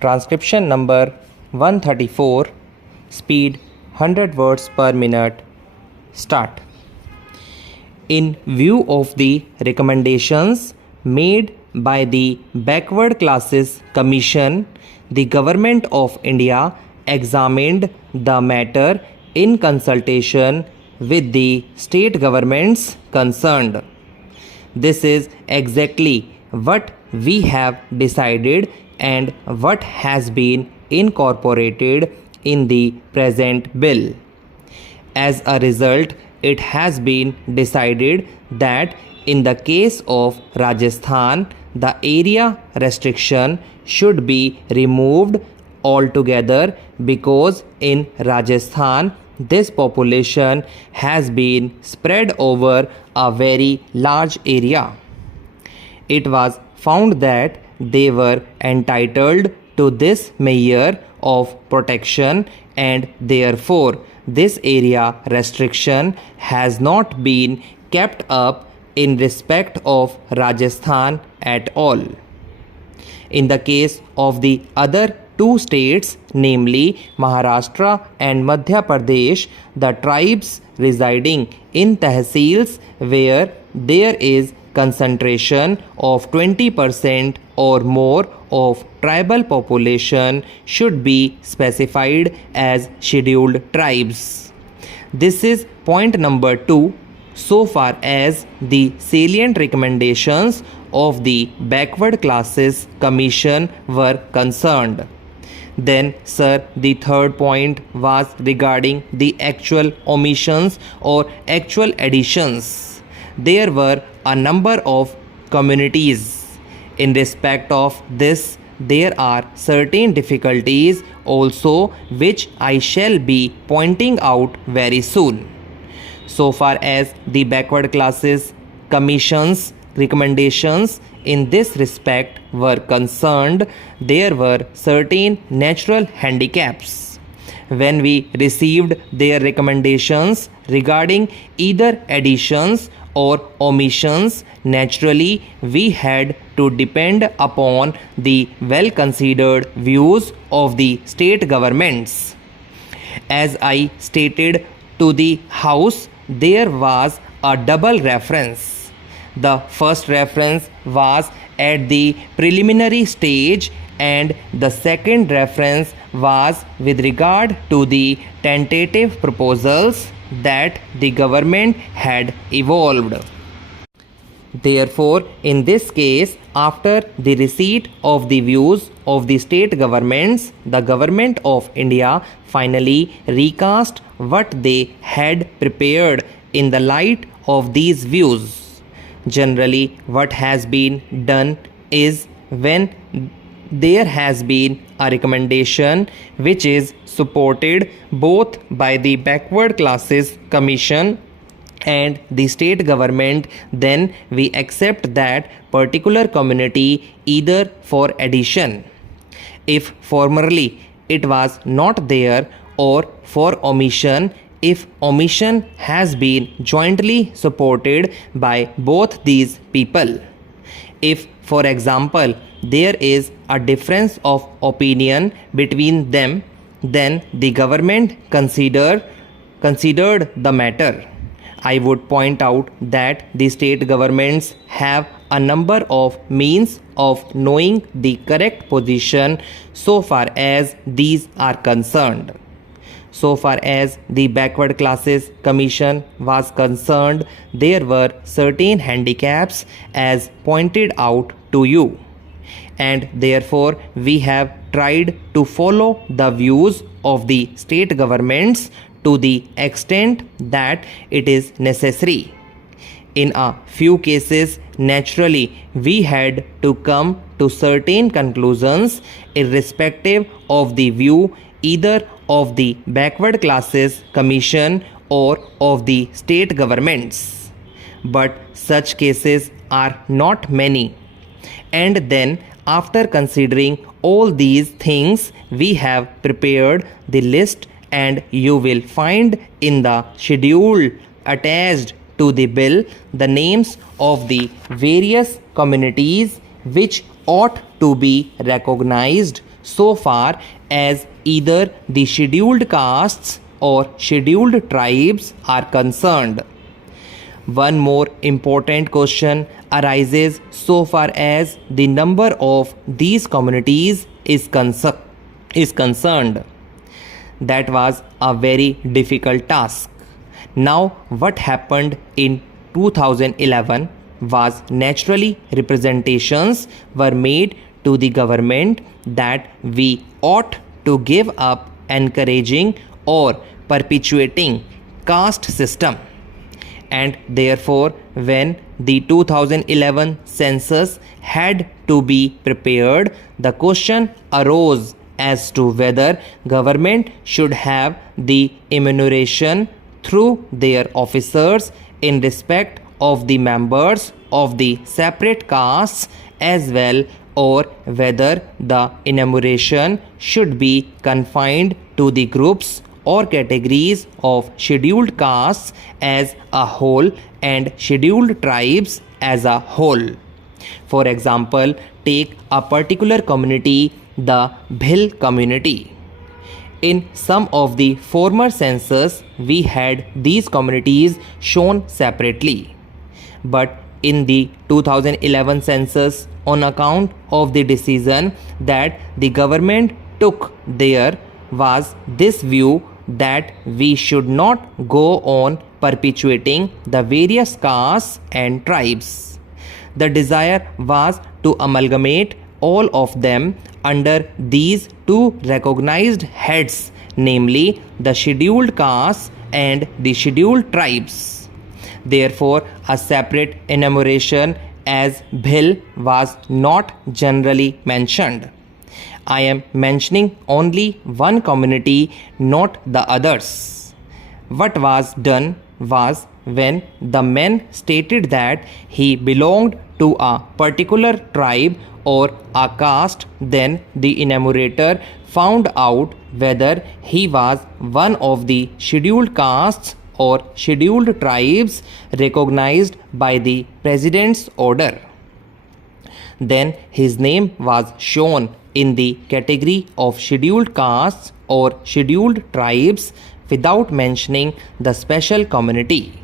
Transcription number 134. Speed 100 words per minute. Start. In view of the recommendations made by the Backward Classes Commission, the Government of India examined the matter in consultation with the state governments concerned. This is exactly what we have decided and what has been incorporated in the present bill. As a result, it has been decided that in the case of Rajasthan, the area restriction should be removed altogether because in Rajasthan, this population has been spread over a very large area. It was found that they were entitled to this measure of protection and therefore this area restriction has not been kept up in respect of Rajasthan at all. In the case of the other two states, namely Maharashtra and Madhya Pradesh, the tribes residing in tehsils where there is concentration of 20% or more of tribal population should be specified as scheduled tribes. This is point number 2 so far as the salient recommendations of the Backward Classes Commission were concerned. Then, sir, the third point was regarding the actual omissions or actual additions. There were a number of communities. In respect of this, there are certain difficulties also which I shall be pointing out very soon. So far as the Backward Classes Commission's recommendations in this respect were concerned, there were certain natural handicaps. When we received their recommendations regarding either additions or omissions, naturally we had to depend upon the well-considered views of the state governments. As I stated to the House, there was a double reference. The first reference was at the preliminary stage and the second reference was with regard to the tentative proposals that the government had evolved. Therefore, in this case, after the receipt of the views of the state governments, the Government of India finally recast what they had prepared in the light of these views. Generally, what has been done is when there has been a recommendation which is supported both by the Backward Classes Commission and the state government, then we accept that particular community either for addition, if formerly it was not there, or for omission, if omission has been jointly supported by both these people. If, for example, there is a difference of opinion between them, then the government considered the matter. I would point out that the state governments have a number of means of knowing the correct position so far as these are concerned. So far as the Backward Classes Commission was concerned, there were certain handicaps as pointed out to you, and therefore we have tried to follow the views of the state governments to the extent that it is necessary. In a few cases, naturally, we had to come to certain conclusions irrespective of the view either of the Backward Classes Commission or of the state governments. But such cases are not many. And then, after considering all these things, we have prepared the list, and you will find in the schedule attached to the bill the names of the various communities which ought to be recognized so far as either the scheduled castes or scheduled tribes are concerned. One more important question arises so far as the number of these communities is concerned. That was a very difficult task. Now, what happened in 2011 was naturally representations were made to the government that we ought to give up encouraging or perpetuating caste system. And therefore, when the 2011 census had to be prepared, the question arose as to whether government should have the enumeration through their officers in respect of the members of the separate castes as well, or whether the enumeration should be confined to the groups or categories of scheduled castes as a whole and scheduled tribes as a whole. For example, take a particular community, the Bhil community. In some of the former census, we had these communities shown separately. But in the 2011 census, on account of the decision that the government took, there was this view that we should not go on perpetuating the various castes and tribes. The desire was to amalgamate all of them under these two recognized heads, namely the scheduled castes and the scheduled tribes. Therefore, a separate enumeration as Bhil was not generally mentioned. I am mentioning only one community, not the others. What was done was, when the man stated that he belonged to a particular tribe or a caste, then the enumerator found out whether he was one of the scheduled castes or scheduled tribes recognized by the president's order. Then his name was shown in the category of scheduled castes or scheduled tribes without mentioning the special community.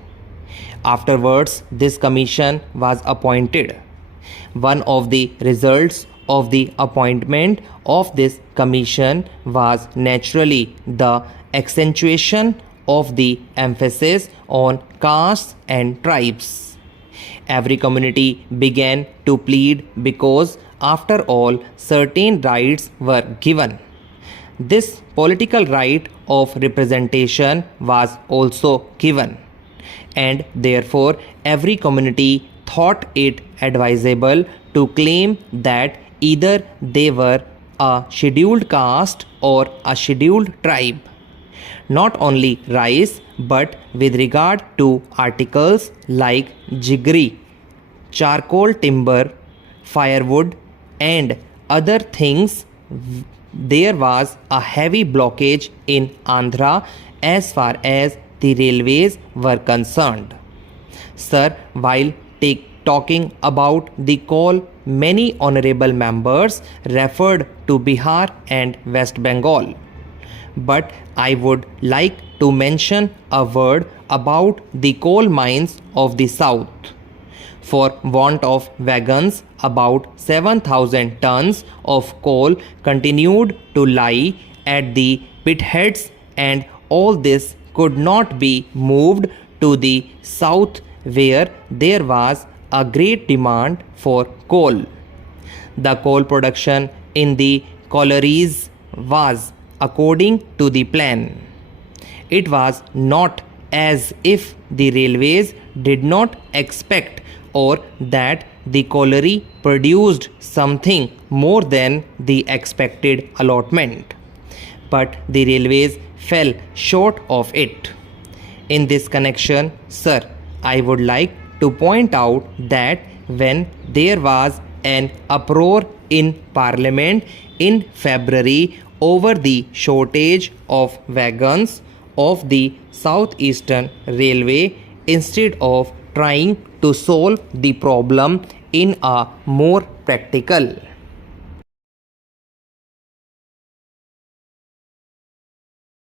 Afterwards, this commission was appointed. One of the results of the appointment of this commission was naturally the accentuation of the emphasis on castes and tribes. Every community began to plead because, after all, certain rights were given. This political right of representation was also given, and therefore every community thought it advisable to claim that either they were a scheduled caste or a scheduled tribe. Not only rice, but with regard to articles like jiggery, charcoal timber, firewood, and other things, there was a heavy blockage in Andhra as far as the railways were concerned. Sir, while talking about the coal, many honorable members referred to Bihar and West Bengal. But I would like to mention a word about the coal mines of the south. For want of wagons, about 7,000 tons of coal continued to lie at the pitheads, and all this could not be moved to the south, where there was a great demand for coal. The coal production in the collieries was according to the plan. It was not as if the railways did not expect, or that the colliery produced something more than the expected allotment, but the railways fell short of it. In this connection, sir, I would like to point out that when there was an uproar in Parliament in February over the shortage of wagons of the Southeastern Railway, instead of trying to solve the problem in a more practical